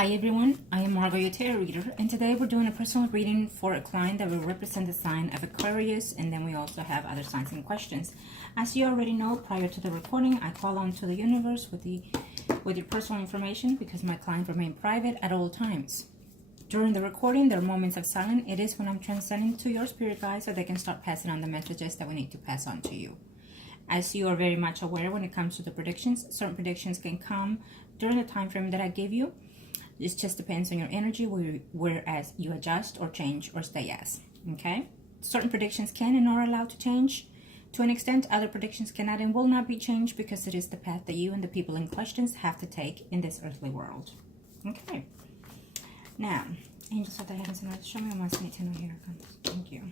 Hi everyone, I am Margourtarotreader, and today we're doing a personal reading for a client that will represent the sign of Aquarius, and then we also have other signs and questions. As you already know, prior to the recording, I call on to the universe with your personal information because my client remain private at all times. During the recording, there are moments of silence. It is when I'm transcending to your spirit guides so they can start passing on the messages that we need to pass on to you. As you are very much aware when it comes to the predictions, certain predictions can come during the time frame that I give you. It just depends on your energy, whereas you adjust or change or stay as, okay? Certain predictions can and are allowed to change to an extent. Other predictions cannot and will not be changed because it is the path that you and the people in questions have to take in this earthly world. Okay. Now, angels of the heavens and earth, show me what wants me to know here. Thank you.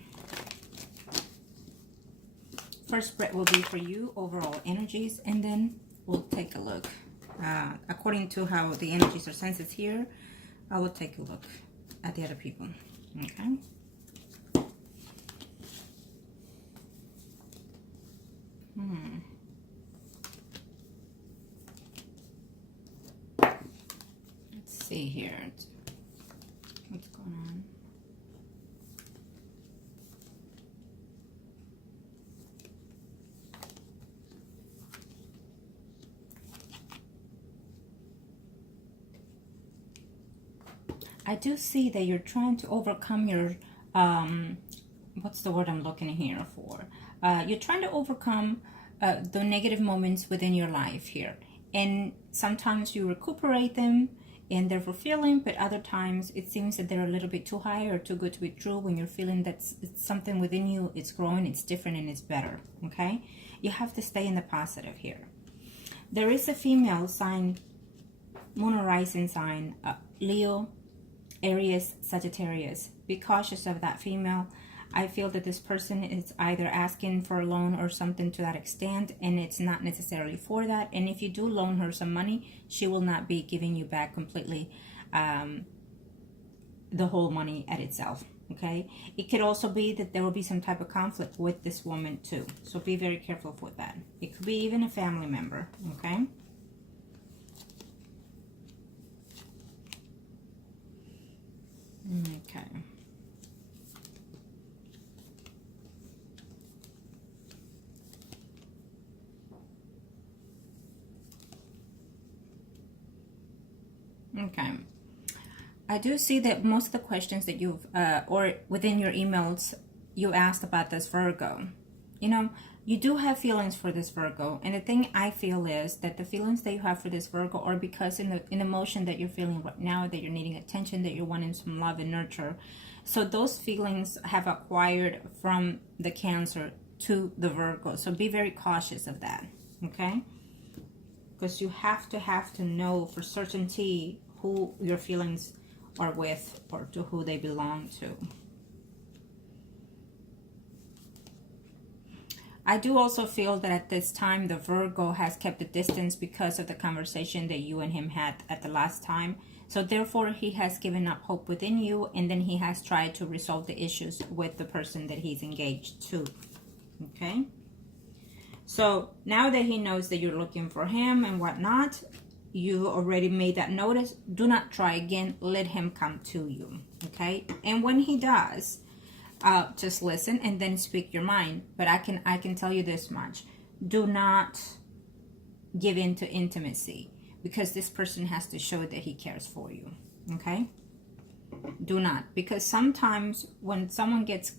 First spread will be for you, overall energies, and then we'll take a look. According to how the energies are sensed here, I will take a look at the other people. Okay. Let's see here. What's going on? I do see that you're trying to overcome your, what's the word I'm looking here for? You're trying to overcome the negative moments within your life here. And sometimes you recuperate them and they're fulfilling, but other times it seems that they're a little bit too high or too good to be true when you're feeling that it's something within you, it's growing, it's different, and it's better, okay? You have to stay in the positive here. There is a female sign, moon or rising sign, Leo, Aries, Sagittarius. Be cautious of that female. I feel that this person is either asking for a loan or something to that extent, and it's not necessarily for that. And if you do loan her some money, she will not be giving you back completely the whole money at itself. Okay. It could also be that there will be some type of conflict with this woman too. So be very careful with that. It could be even a family member. Okay. Okay. Okay. I do see that most of the questions that you've, or within your emails, you asked about this Virgo. You know, you do have feelings for this Virgo, and the thing I feel is that the feelings that you have for this Virgo are because in the emotion that you're feeling right now, that you're needing attention, that you're wanting some love and nurture. So those feelings have acquired from the Cancer to the Virgo. So be very cautious of that, okay? Because you have to know for certainty who your feelings are with or to who they belong to. I do also feel that at this time, the Virgo has kept a distance because of the conversation that you and him had at the last time. So therefore, he has given up hope within you, and then he has tried to resolve the issues with the person that he's engaged to. Okay? So now that he knows that you're looking for him and whatnot, you already made that notice. Do not try again. Let him come to you. Okay? And when he does, just listen and then speak your mind. But I can tell you this much: do not give in to intimacy, because this person has to show that he cares for you. Okay? Do not, because sometimes when someone gets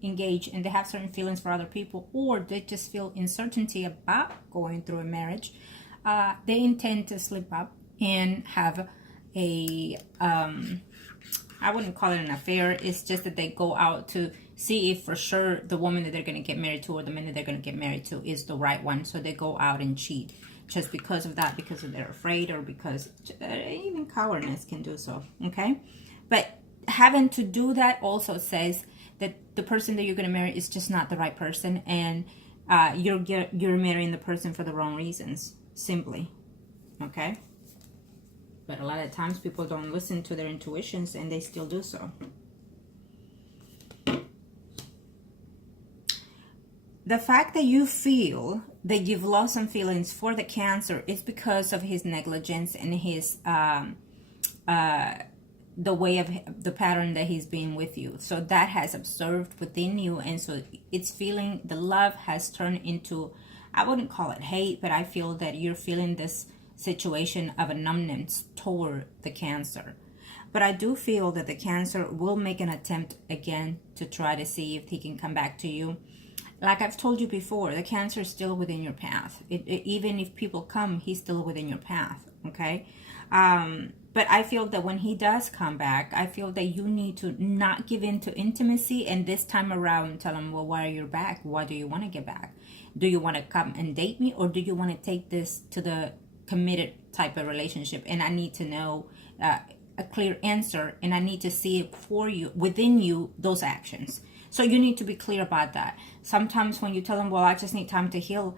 engaged and they have certain feelings for other people, or they just feel uncertainty about going through a marriage, they intend to slip up and have a I wouldn't call it an affair. It's just that they go out to see if for sure the woman that they're going to get married to or the man that they're going to get married to is the right one. So they go out and cheat just because of that, because they're afraid, or because even cowardice can do so. Okay? But having to do that also says that the person that you're going to marry is just not the right person, and you're marrying the person for the wrong reasons, simply. Okay? But a lot of times people don't listen to their intuitions, and they still do so. The fact that you feel that you've lost some feelings for the Cancer is because of his negligence and his the way of the pattern that he's been with you. So that has observed within you, and so it's feeling the love has turned into, I wouldn't call it hate, but I feel that you're feeling this situation of a numbness toward the Cancer. But I do feel that the Cancer will make an attempt again to try to see if he can come back to you. Like I've told you before, the Cancer is still within your path. Even if people come, he's still within your path, okay? But I feel that when he does come back, I feel that you need to not give in to intimacy, and this time around tell him, well, why are you back? Why do you want to get back? Do you want to come and date me, or do you want to take this to the committed type of relationship? And I need to know a clear answer, and I need to see it for you, within you, those actions. So you need to be clear about that. Sometimes when you tell them, well, I just need time to heal,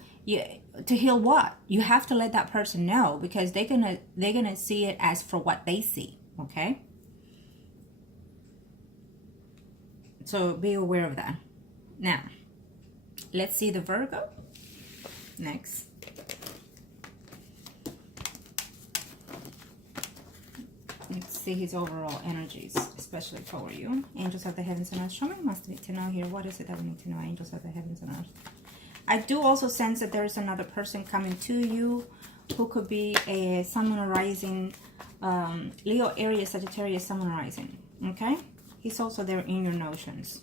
to heal what? You have to let that person know, because they're gonna see it as for what they see, okay? So be aware of that. Now, let's see the Virgo next. Let's see his overall energies, especially for you. Angels of the heavens and earth, show me what must need to know here. What is it that we need to know, angels of the heavens and earth? I do also sense that there is another person coming to you who could be a Sun, Moon, Rising, Leo, Aries, Sagittarius, Sun, Moon, Rising. Okay? He's also there in your notions.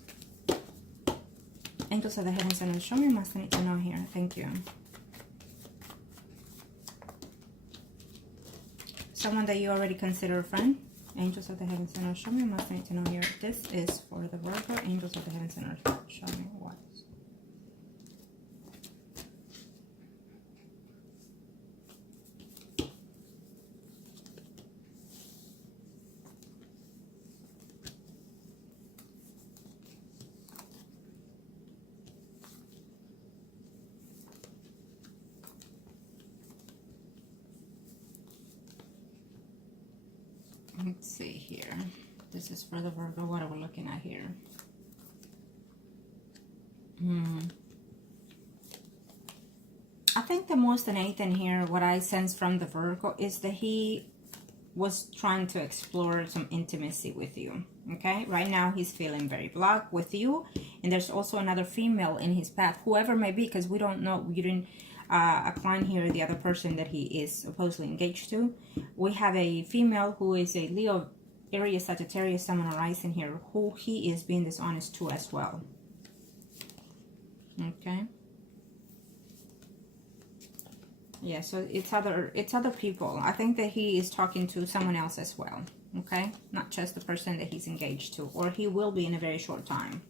Angels of the heavens and earth, show me what must need to know here. Thank you. Someone that you already consider a friend. Angels of the heavens and earth, show me what I need to know here. This is for the Virgo. Angels of the heavens and earth, show me what. Let's see here. This is for the Virgo. What are we looking at here? I think the most than anything here, what I sense from the Virgo is that he was trying to explore some intimacy with you. Okay? Right now, he's feeling very blocked with you. And there's also another female in his path, whoever may be, because we don't know. You didn't outline here the other person that he is supposedly engaged to. We have a female who is a Leo, Aries, Sagittarius, Sun, Moon, Rising here, who he is being dishonest to as well. Okay. Yeah, so it's other people. I think that he is talking to someone else as well. Okay, not just the person that he's engaged to, or he will be in a very short time.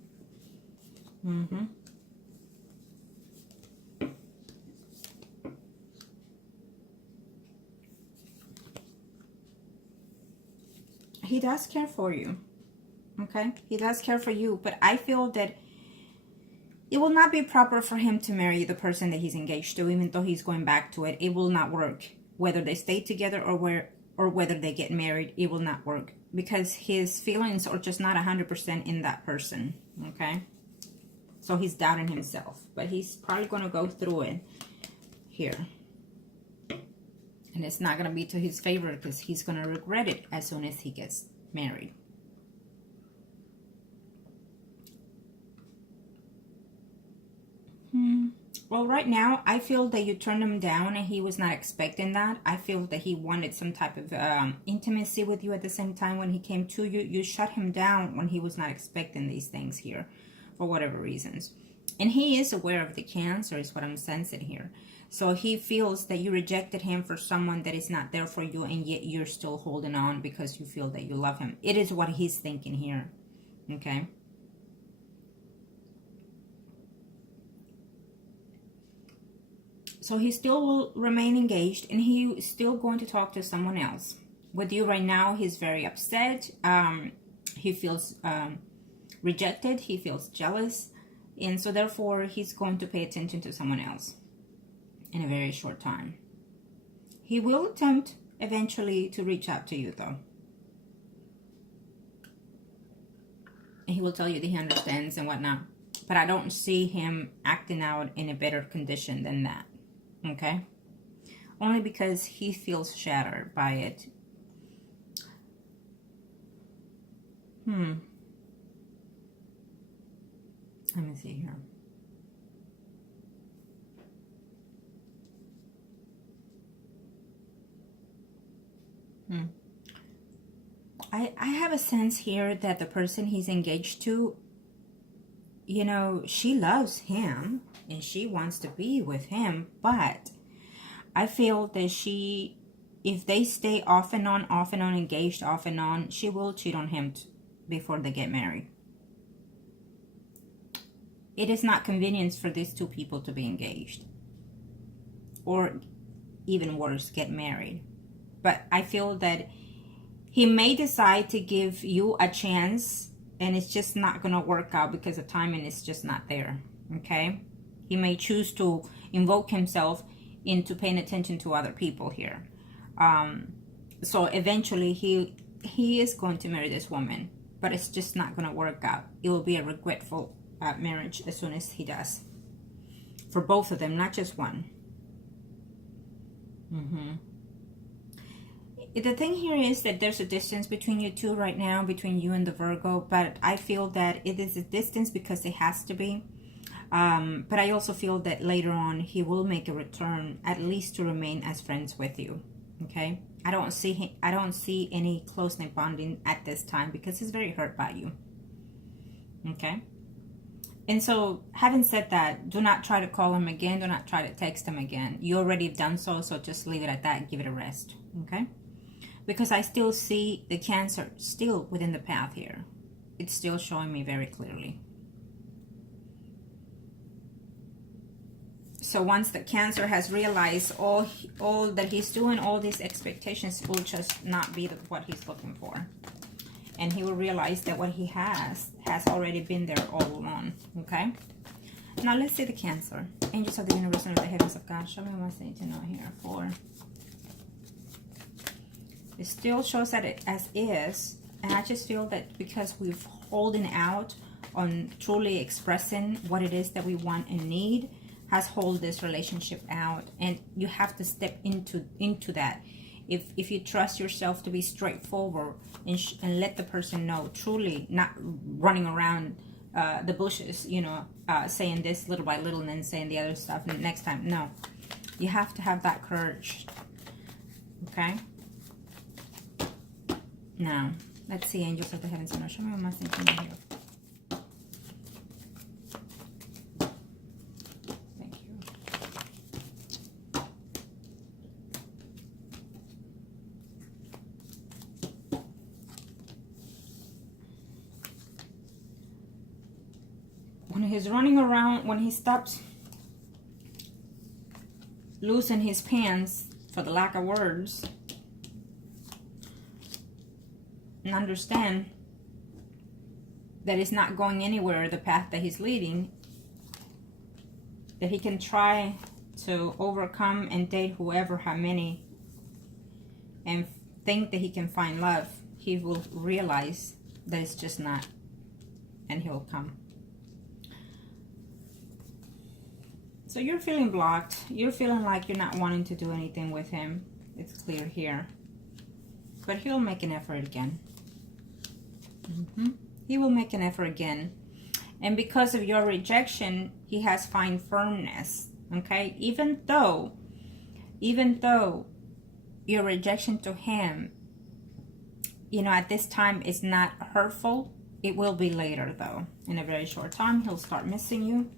He does care for you. Okay, he does care for you, but I feel that it will not be proper for him to marry the person that he's engaged to, even though he's going back to it. It will not work. Whether they stay together or whether they get married, it will not work. Because his feelings are just not 100% in that person. Okay? So he's doubting himself. But he's probably going to go through it here. And it's not going to be to his favor, because he's going to regret it as soon as he gets married. Well, right now, I feel that you turned him down and he was not expecting that. I feel that he wanted some type of intimacy with you at the same time when he came to you. You shut him down when he was not expecting these things here for whatever reasons. And he is aware of the Cancer is what I'm sensing here. So he feels that you rejected him for someone that is not there for you, and yet you're still holding on because you feel that you love him. It is what he's thinking here. Okay? So he still will remain engaged, and he's still going to talk to someone else. With you right now, he's very upset. He feels rejected. He feels jealous. And so therefore, he's going to pay attention to someone else in a very short time. He will attempt eventually to reach out to you, though. And he will tell you that he understands and whatnot. But I don't see him acting out in a better condition than that. Okay? Only because he feels shattered by it. Let me see here. I have a sense here that the person he's engaged to, you know, she loves him and she wants to be with him, but I feel that she, if they stay off and on, engaged, off and on, she will cheat on him before they get married. It is not convenient for these two people to be engaged. Or even worse, get married. But I feel that he may decide to give you a chance and it's just not going to work out because the timing is just not there. Okay? He may choose to invoke himself into paying attention to other people here. So eventually he is going to marry this woman, but it's just not going to work out. It will be a regretful marriage as soon as he does. For both of them, not just one. The thing here is that there's a distance between you two right now, between you and the Virgo, but I feel that it is a distance because it has to be. But I also feel that later on he will make a return, at least to remain as friends with you. Okay, I don't see any close-knit bonding at this time because he's very hurt by you. Okay, and so having said that, do not try to call him again. Do not try to text him again. You already have done so, so just leave it at that and give it a rest. Okay, because I still see the Cancer still within the path here. It's still showing me very clearly. So once the Cancer has realized all that he's doing, all these expectations will just not be what he's looking for. And he will realize that what he has already been there all along. Okay? Now let's see the Cancer. Angels of the universe and of the heavens of God. Show me what I need to know here for. It still shows that it as is. And I just feel that because we're holding out on truly expressing what it is that we want and need, has hold this relationship out, and you have to step into that. If you trust yourself to be straightforward and let the person know, truly, not running around the bushes, you know, saying this little by little and then saying the other stuff and the next time. No, you have to have that courage. Okay. Now let's see, angels of the heavens and earth. Show me what my thinking here. When he's running around, when he stops losing his pants, for the lack of words, and understand that it's not going anywhere, the path that he's leading, that he can try to overcome and date whoever, how many, and think that he can find love, he will realize that it's just not, and he'll come. So you're feeling blocked. You're feeling like you're not wanting to do anything with him. It's clear here. But he'll make an effort again. He will make an effort again. And because of your rejection, he has found firmness. Okay? Even though your rejection to him, you know, at this time is not hurtful, it will be later though. In a very short time, he'll start missing you.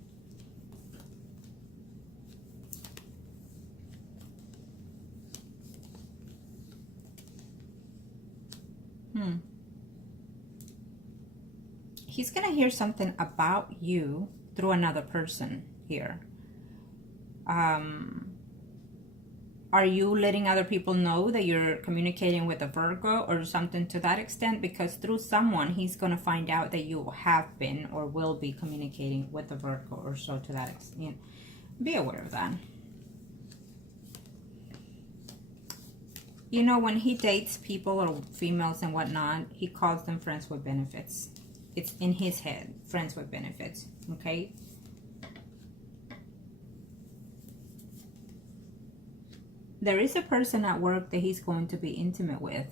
He's going to hear something about you through another person here. Are you letting other people know that you're communicating with a Virgo or something to that extent? Because through someone, he's going to find out that you have been or will be communicating with a Virgo or so to that extent. Be aware of that. You know, when he dates people or females and whatnot, he calls them friends with benefits. It's in his head, friends with benefits, okay? There is a person at work that he's going to be intimate with.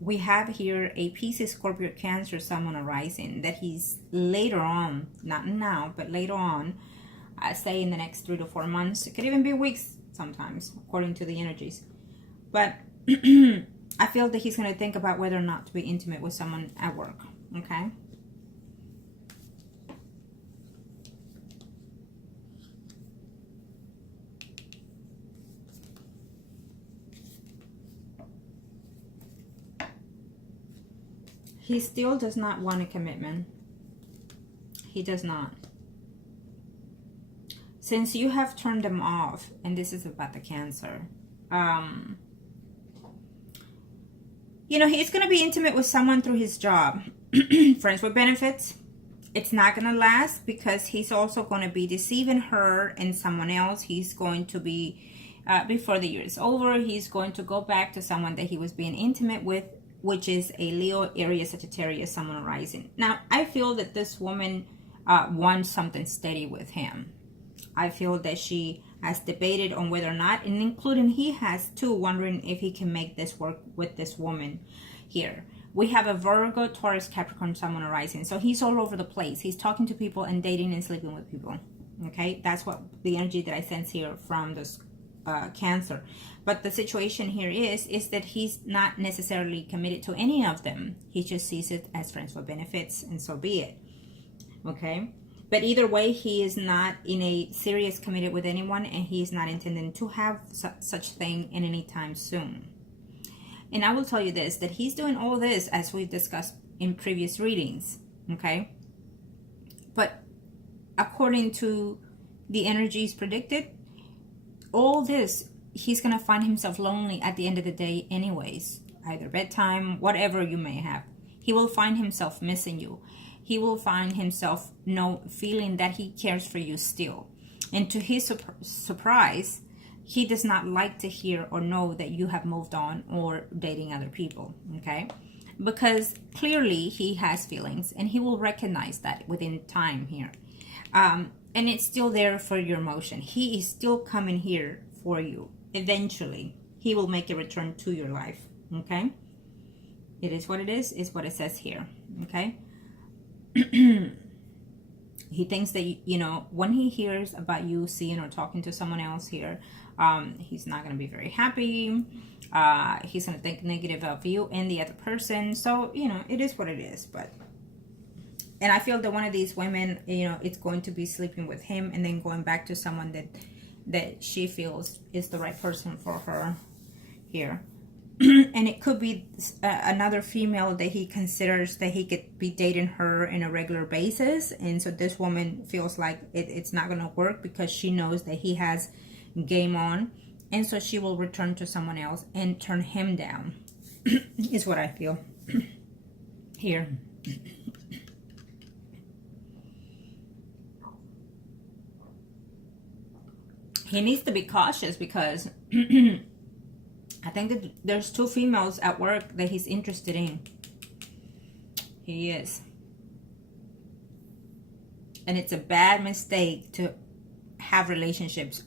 we have here a Pisces, Scorpio, Cancer, Sun, Moon, Rising that he's later on, not now, but later on, I say in the next 3 to 4 months. It could even be weeks sometimes, according to the energies. But I feel that he's going to think about whether or not to be intimate with someone at work, okay? He still does not want a commitment. He does not. Since you have turned him off, and this is about the Cancer, you know, he's going to be intimate with someone through his job. Friends with benefits. It's not going to last because he's also going to be deceiving her and someone else. He's going to be, before the year is over, he's going to go back to someone that he was being intimate with, which is a Leo, Aries, Sagittarius, Sun, Moon, Rising. Now, I feel that this woman wants something steady with him. I feel that she has debated on whether or not, and including he has too, wondering if he can make this work with this woman here. We have a Virgo, Taurus, Capricorn, Sun, Moon, Rising. So he's all over the place. He's talking to people and dating and sleeping with people. Okay, that's what the energy that I sense here from this Cancer. But the situation here is that he's not necessarily committed to any of them. He just sees it as friends with benefits, and so be it. Okay, but either way, he is not in a serious committed with anyone, and he is not intending to have such thing in any time soon. And I will tell you this, that he's doing all this as we've discussed in previous readings. Okay, but according to the energies predicted, all this, he's going to find himself lonely at the end of the day anyways. Either bedtime, whatever you may have. He will find himself missing you. He will find himself feeling that he cares for you still. And to his surprise, he does not like to hear or know that you have moved on or dating other people. Okay? Because clearly he has feelings, and he will recognize that within time here. And it's still there for your emotion. He is still coming here for you. Eventually, he will make a return to your life. Okay? It is what it is what it says here. Okay? He thinks that, you know, when he hears about you seeing or talking to someone else here, he's not going to be very happy. He's going to think negative of you and the other person. So, you know, it is what it is. But... and I feel that one of these women, you know, it's going to be sleeping with him and then going back to someone that she feels is the right person for her here. And it could be another female that he considers that he could be dating her in a regular basis. And so this woman feels like it's not going to work because she knows that he has game on. And so she will return to someone else and turn him down, is what I feel here. He needs to be cautious because I think that there's 2 females at work that he's interested in. He is. And it's a bad mistake to have relationships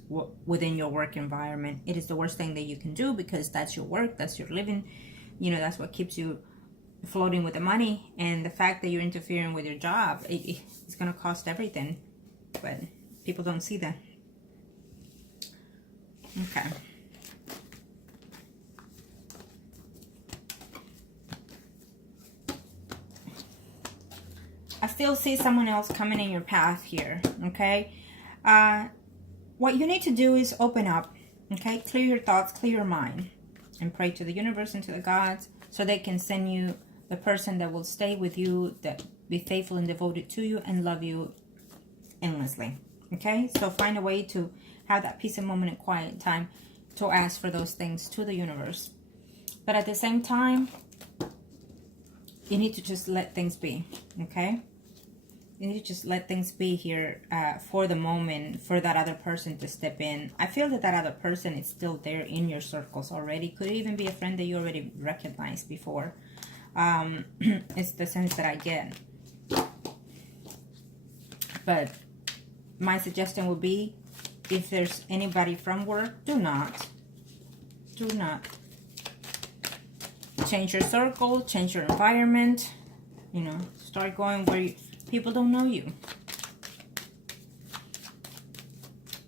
within your work environment. It is the worst thing that you can do because that's your work, that's your living. You know, that's what keeps you floating with the money. And the fact that you're interfering with your job, it's going to cost everything. But people don't see that. Okay. I still see someone else coming in your path here, okay? What you need to do is open up, okay? Clear your thoughts, clear your mind, and pray to the universe and to the gods so they can send you the person that will stay with you, that be faithful and devoted to you and love you endlessly, okay? So find a way to have that peace and moment and quiet time to ask for those things to the universe. But at the same time, you need to just let things be, okay? You need to just let things be here for the moment, for that other person to step in. I feel that that other person is still there in your circles already. Could even be a friend that you already recognized before. It's the sense that I get. But my suggestion would be, if there's anybody from work, do not change your circle, change your environment, you know, start going where people don't know you.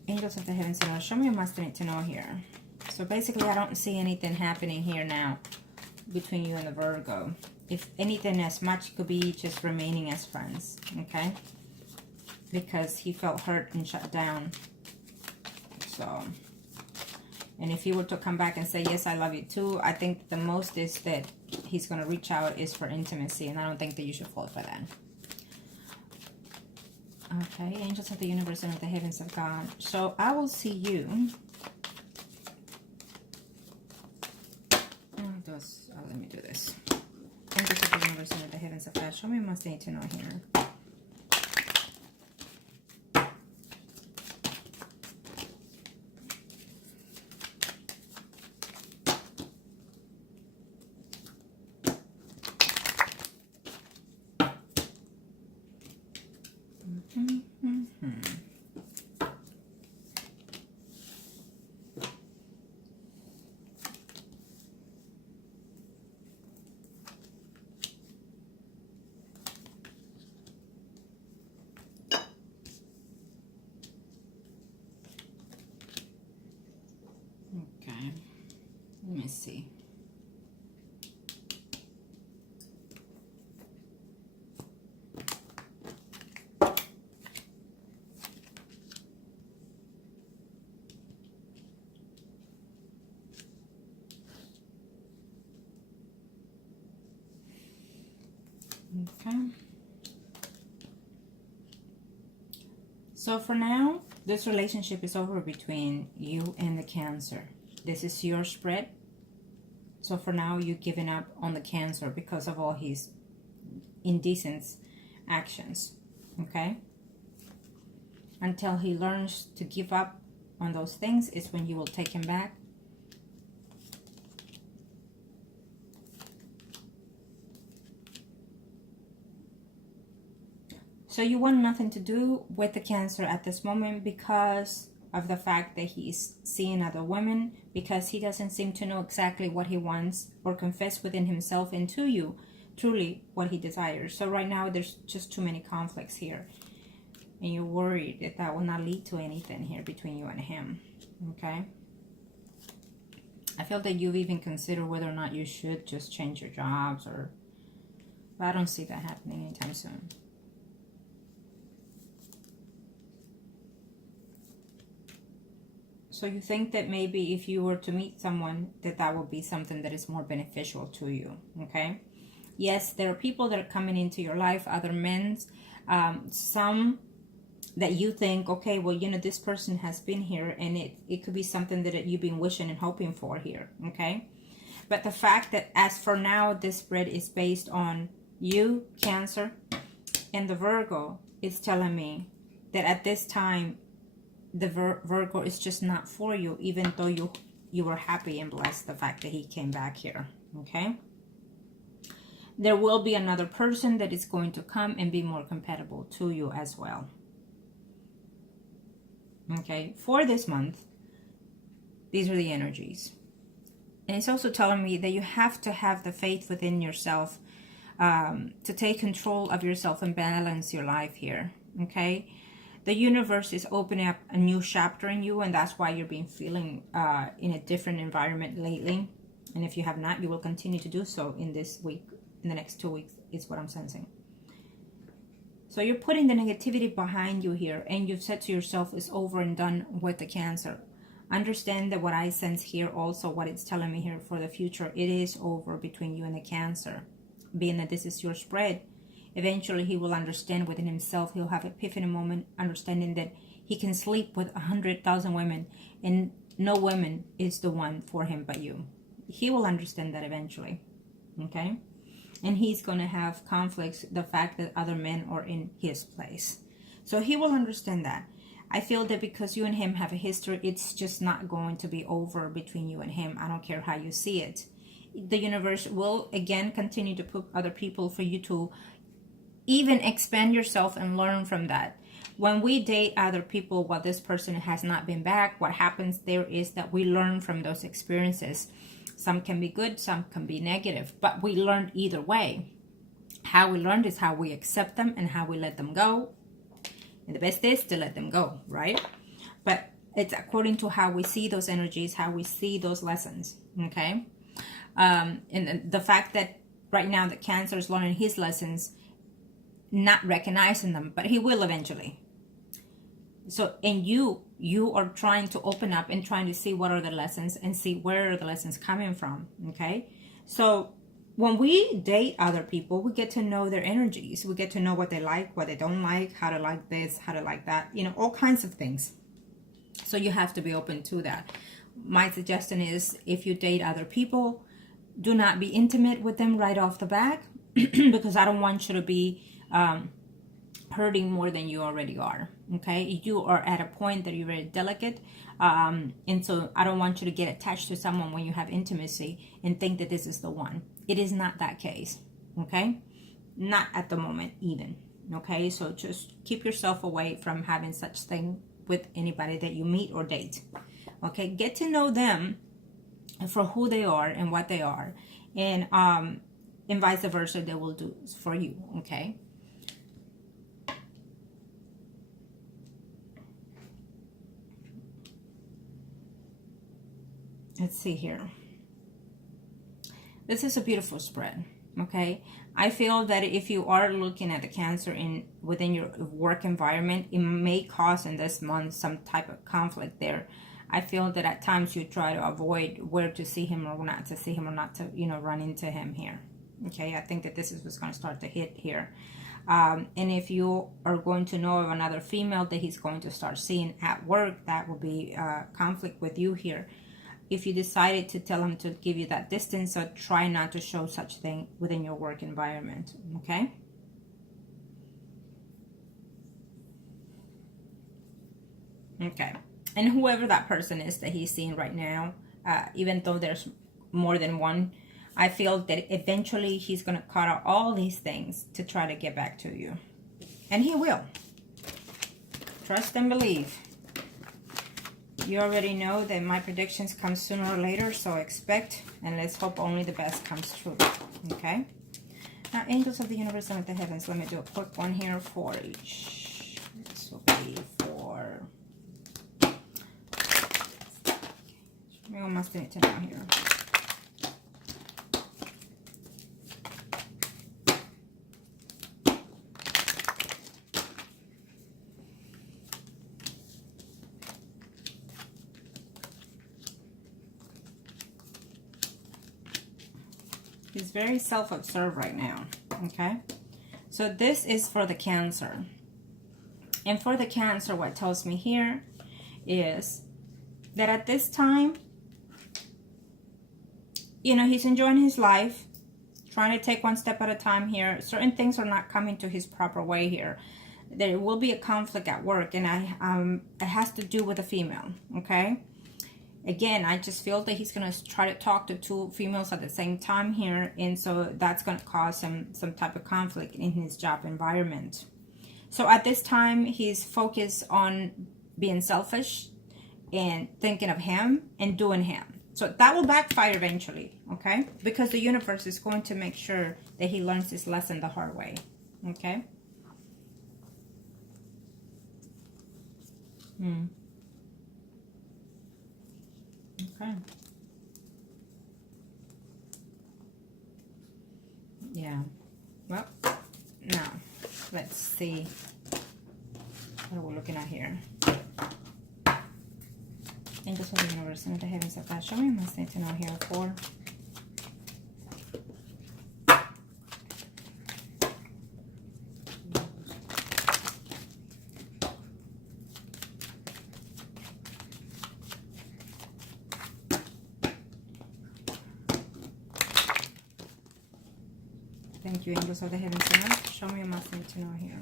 Angels of the heavens, show me a must need to know here. So basically, I don't see anything happening here now between you and the Virgo. If anything, as much could be just remaining as friends, okay? Because he felt hurt and shut down. So, and if he were to come back and say, yes, I love you too, I think the most is that he's going to reach out is for intimacy, and I don't think that you should fall for that. Okay, angels of the universe and of the heavens of God. So I will see you. Let me do this. Angels of the universe and of the heavens of God. Show me what must need to know here. Let me see. Okay. So for now, this relationship is over between you and the Cancer. This is your spread. So for now, you're giving up on the Cancer because of all his indecent actions. Okay? Until he learns to give up on those things is when you will take him back. So you want nothing to do with the Cancer at this moment because of the fact that he's seeing other women, because he doesn't seem to know exactly what he wants or confess within himself and to you truly what he desires. So right now there's just too many conflicts here, and you're worried that that will not lead to anything here between you and him. Okay, I feel that you've even considered whether or not you should just change your jobs, or but I don't see that happening anytime soon. So you think that maybe if you were to meet someone, that would be something that is more beneficial to you, okay? Yes, there are people that are coming into your life, other men, some that you think, okay, well, you know, this person has been here, and it could be something that you've been wishing and hoping for here, okay? But the fact that as for now, this spread is based on you, Cancer, and the Virgo, is telling me that at this time, the Virgo is just not for you, even though you were happy and blessed the fact that he came back here, okay? There will be another person that is going to come and be more compatible to you as well. Okay, for this month, these are the energies. And it's also telling me that you have to have the faith within yourself to take control of yourself and balance your life here, okay? The universe is opening up a new chapter in you, and that's why you're being feeling in a different environment lately. And if you have not, you will continue to do so in this week, in the next 2 weeks, is what I'm sensing. So you're putting the negativity behind you here, and you've said to yourself, it's over and done with the Cancer. Understand that what I sense here also, what it's telling me here for the future, it is over between you and the Cancer. Being that this is your spread, eventually he will understand within himself. He'll have an epiphany moment, understanding that he can sleep with 100,000 women and no woman is the one for him but you. He will understand that eventually, okay? And he's going to have conflicts, the fact that other men are in his place. So he will understand that. I feel that because you and him have a history, it's just not going to be over between you and him. I don't care how you see it. The universe will, again, continue to put other people for you to even expand yourself and learn from that. When we date other people while this person has not been back, what happens there is that we learn from those experiences. Some can be good, some can be negative, but we learn either way. How we learned is how we accept them and how we let them go. And the best is to let them go, right? But it's according to how we see those energies, how we see those lessons, okay? And the fact that right now the Cancer is learning his lessons, not recognizing them, but he will eventually. So, and you are trying to open up and trying to see what are the lessons and see where are the lessons coming from, okay? So when we date other people, we get to know their energies. We get to know what they like, what they don't like, how to like this, how to like that, you know, all kinds of things. So you have to be open to that. My suggestion is, if you date other people, do not be intimate with them right off the bat, because I don't want you to be hurting more than you already are, okay? You are at a point that you're very delicate, and so I don't want you to get attached to someone when you have intimacy and think that this is the one. It is not that case, okay? Not at the moment even, okay? So just keep yourself away from having such thing with anybody that you meet or date, okay? Get to know them for who they are and what they are, and vice versa, they will do for you, okay? Let's see here. This is a beautiful spread, okay? I feel that if you are looking at the Cancer within your work environment, it may cause in this month some type of conflict there. I feel that at times you try to avoid where to see him or not to see him, or not to, you know, run into him here, okay? I think that this is what's going to start to hit here. And if you are going to know of another female that he's going to start seeing at work, that will be conflict with you here. If you decided to tell him to give you that distance, so try not to show such thing within your work environment, okay? Okay, and whoever that person is that he's seeing right now, even though there's more than one, I feel that eventually he's going to cut out all these things to try to get back to you. And he will. Trust and believe. You already know that my predictions come sooner or later, so expect and let's hope only the best comes true, okay? Now, angels of the universe and of the heavens, let me do a quick one here for each. This will be for... We almost need to know here. He's very self-absorbed right now, okay? So this is for the Cancer. And for the Cancer, what tells me here is that at this time, you know, he's enjoying his life, trying to take one step at a time here. Certain things are not coming to his proper way here. There will be a conflict at work, and it has to do with a female, okay? Again, I just feel that he's going to try to talk to two females at the same time here. And so that's going to cause him some type of conflict in his job environment. So at this time, he's focused on being selfish and thinking of him and doing him. So that will backfire eventually, okay? Because the universe is going to make sure that he learns his lesson the hard way, okay? Okay. Yeah. Well, now, let's see. What are we looking at here? Angels of the universe and the heavens of God, show me what I need to know here for. Thank you, angels of the heavens and earth. Show me what I need to know here.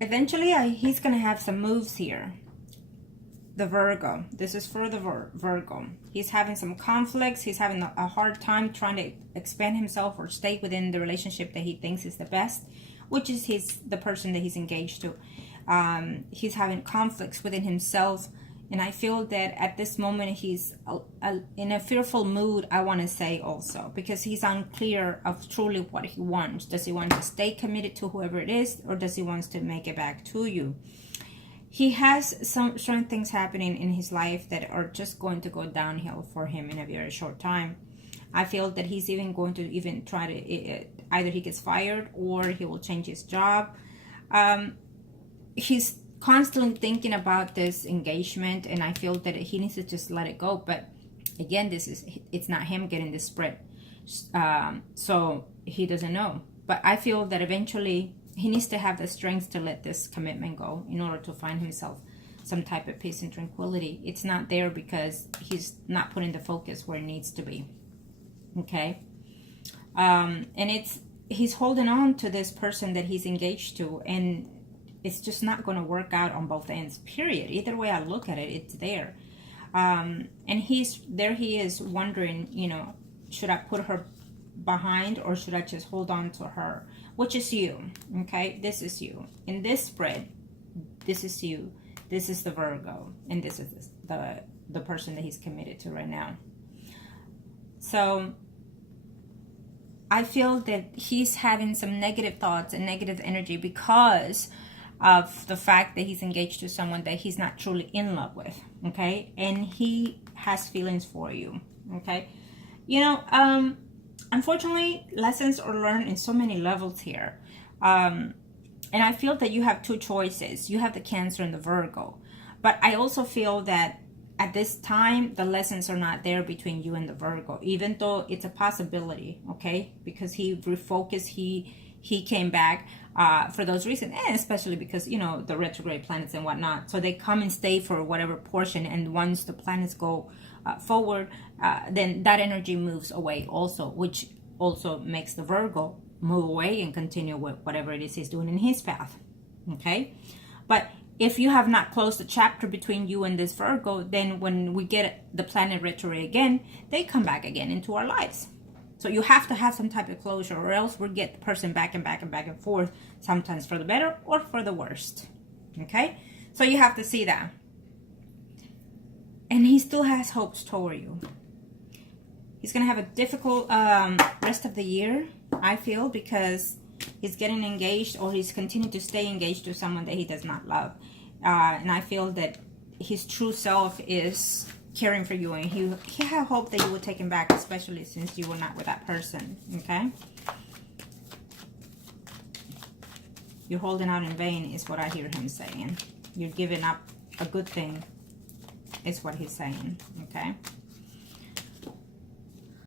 Eventually, he's going to have some moves here. the Virgo. This is for the Virgo. He's having some conflicts. He's having a hard time trying to expand himself or stay within the relationship that he thinks is the best, which is the person that he's engaged to. He's having conflicts within himself. And I feel that at this moment he's in a fearful mood, I want to say also, because he's unclear of truly what he wants. Does he want to stay committed to whoever it is, or does he want to make it back to you? He has some certain things happening in his life that are just going to go downhill for him in a very short time. I feel that he's even going to try to, either he gets fired or he will change his job. He's constantly thinking about this engagement, and I feel that he needs to just let it go. But again, it's not him getting this spread, so he doesn't know. But I feel that eventually he needs to have the strength to let this commitment go in order to find himself some type of peace and tranquility. It's not there because he's not putting the focus where it needs to be. Okay, and he's holding on to this person that he's engaged to, and it's just not going to work out on both ends, period. Either way I look at it, it's there. And he is wondering, should I put her behind, or should I just hold on to her? Which is you, okay? This is you. In this spread, this is you. This is the Virgo. And this is the person that he's committed to right now. So I feel that he's having some negative thoughts and negative energy because of the fact that he's engaged to someone that he's not truly in love with, okay? And he has feelings for you, okay? Unfortunately, lessons are learned in so many levels here. And I feel that you have two choices. You have the Cancer and the Virgo. But I also feel that at this time, the lessons are not there between you and the Virgo, even though it's a possibility, okay? Because he refocused, he came back for those reasons, and especially because, the retrograde planets and whatnot. So they come and stay for whatever portion, and once the planets go forward, then that energy moves away also, which also makes the Virgo move away and continue with whatever it is he's doing in his path, okay? But if you have not closed the chapter between you and this Virgo, then when we get the planet retrograde again, they come back again into our lives. So you have to have some type of closure, or else we'll get the person back and back and back and forth, sometimes for the better or for the worst. Okay? So you have to see that. And he still has hopes toward you. He's going to have a difficult rest of the year, I feel, because he's getting engaged, or he's continuing to stay engaged to someone that he does not love. And I feel that his true self is caring for you, and he had hope that you would take him back, especially since you were not with that person, okay? You're holding out in vain is what I hear him saying. You're giving up a good thing is what he's saying, okay?